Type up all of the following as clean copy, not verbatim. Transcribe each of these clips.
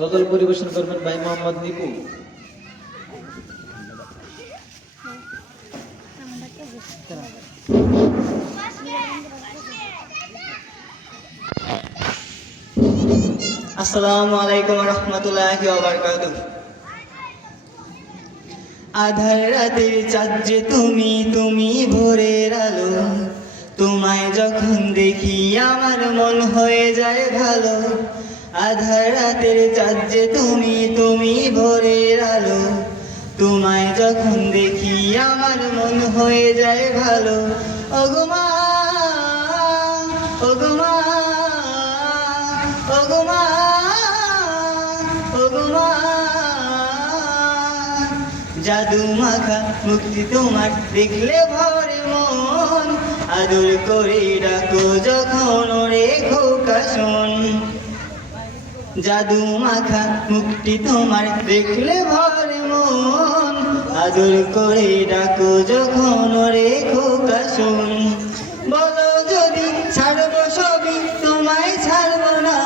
গজল পরিবেশন করবেন ভাই মোহাম্মদ নিপু। আসসালামু আলাইকুম রহমতুল্লাহি ওয়া বারাকাতুহু। আধার রাতের চাঁদ যে তুমি, তুমি ভোরের আলো। তোমায় যখন দেখি আমার মন হয়ে যায় ভালো। আধার রাতের চাঁদ যে তুমি, তুমি ভোরের আলো। তোমায় যখন দেখি আমার মন হয়ে যায় ভালো। ওগো মা, ওগো মা, ওগো মা, ওগো মা। জাদু মাখা মুক্তি তোমার দেখলে ভরে মন। আদর করে ডাকো যখন ওরে খোকা শোন। জাদু মাখা মুক্তি তোমার দেখলে ভরে মন। আদর করে ডাকো যখন ওরে খোকা শোন। বলো যদি ছাড়বো সবই তোমায় ছাড়বো না।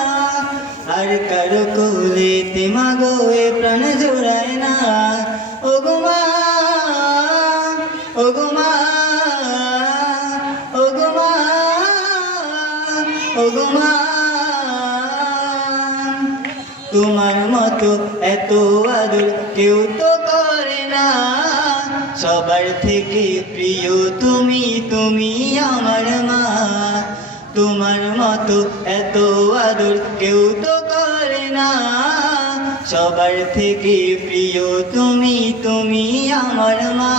আর কারো কোলেতে মাগো এ প্রাণ জোড়ায় না। ওগো মা, ওগো মা, ওগো মা, ওগো মা। তোমার মতো এত আদর কেউ তো করে না। সবার থেকে প্রিয় তুমি, তুমি আমার মা। তোমার মতো এত আদর কেউ তো করে না। সবার থেকে প্রিয় তুমি, তুমি আমার মা।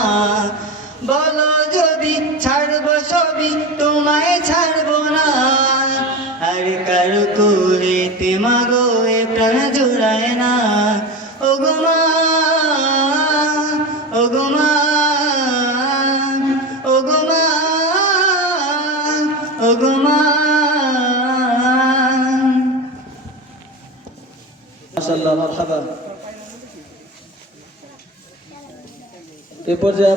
বলো যদি ছাড়বো সবই তোমায় ছাড়বো না। আর কারো কোলেতে মাগো এ প্রাণ জোড়ায় না। ওগো মা, ওগো মা, ওগো মা, ওগো মা। মাশাআল্লাহ, মারহাবা। এ পর্যায়ে